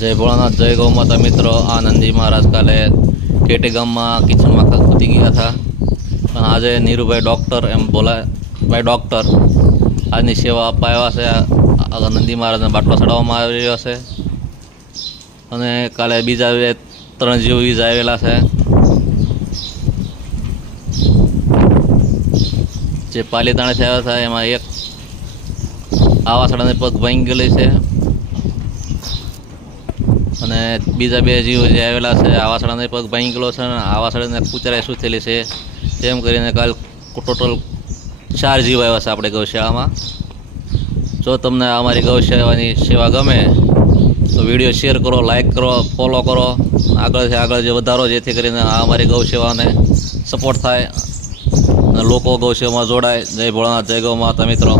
जय भोलानाथ, जय गौ माता। मित्रों, आ नंदी महाराज काले केटे गाम में किचन में कूदी गया था, पण आज नीरू भाई डॉक्टर एम बोला भाई डॉक्टर आज सेवा आपवा आव्या छे। नंदी महाराज ने बाटलो चढ़ाववामां आव्यो छे अने काले बीजा 3 जीव वीज आवेला छे। जे पालीताणेथी आव्या था एमां एक आवासड़ाने पग भांगी गेलो छे અને બીજા 2 જીવ જે આવેલા છે આવાસડાને પગ ભાંગી ગયેલો છે અને આવાસડાને કૂતરાએ સૂથેલી છે। તેમ કરીને કાલ ટોટલ 4 જીવ આવ્યા છે આપણે ગૌશાળામાં। જો તમને અમારી ગૌશાળાની સેવા ગમે તો વિડીયો શેર કરો, લાઇક કરો, ફોલો કરો, આગળથી આગળ જે વધારો, જેથી કરીને આ અમારી ગૌસેવાને સપોર્ટ થાય અને લોકો ગૌસેવામાં જોડાય। જય ભોળાનાથ, જય ગૌ માતા। મિત્રો।